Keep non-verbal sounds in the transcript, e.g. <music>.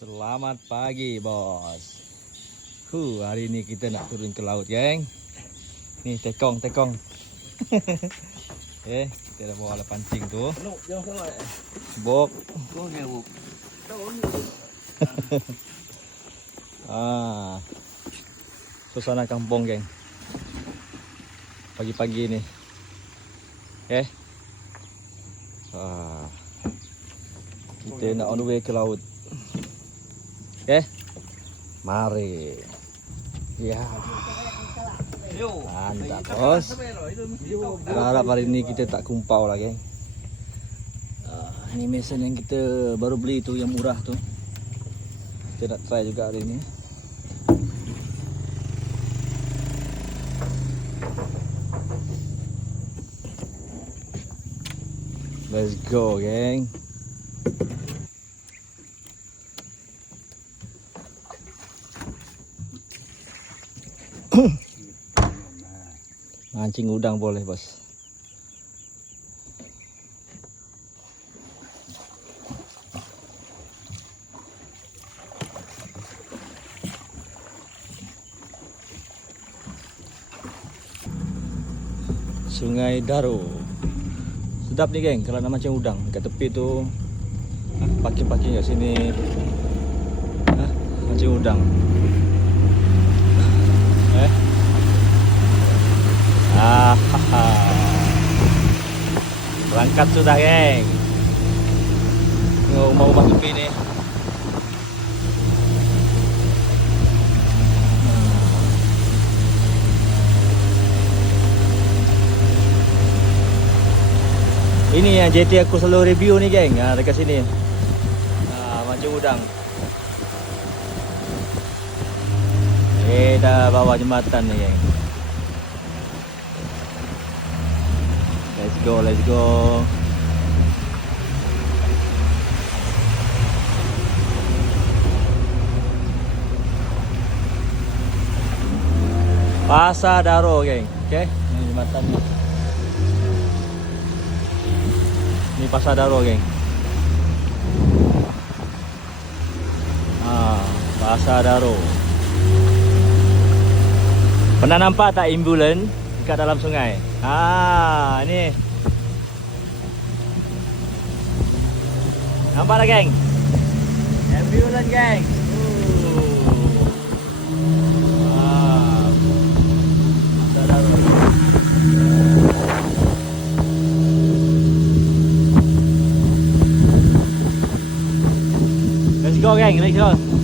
Selamat pagi bos. Huh, hari ni kita nak turun ke laut geng. Ni tekong tekong. <laughs> eh, kita dah bawa alat pancing tu. No, jangan salah. Bok. <laughs> Ah. Suasana kampung geng. Pagi-pagi ni. Eh. Ah. Kita nak on the way ke laut. Eh. Mari. Ya. Mantap bos. Harap hari ni kita tak kumpau geng. Ah, ini mesin yang kita baru beli tu yang murah tu. Kita nak try juga hari ni. Let's go, geng. <laughs> Mancing udang boleh, bos. Sungai Daro. Sedap ni geng kalau nak mancing udang kat tepi tu. Ha, parking-parking kat sini. Ha, mancing udang. Eh. Ah, ha, ha. Berangkat sudah geng. Tengok rumah-rumah tepi ni. Ini yang JT aku selalu review ni geng ha, Dekat sini ha, Mancing udang Eh dah bawah jembatan ni geng Let's go let's go Pasar Daro geng Okay Ni jembatan ni Ni pasar Daro geng. Ha, pasar Daro. Pernah nampak tak imbulan dekat dalam sungai? Ha, ni. Nampak tak geng? Imbulan geng. Uh. Ah. Pasar Daro. Let's go geng, let's go.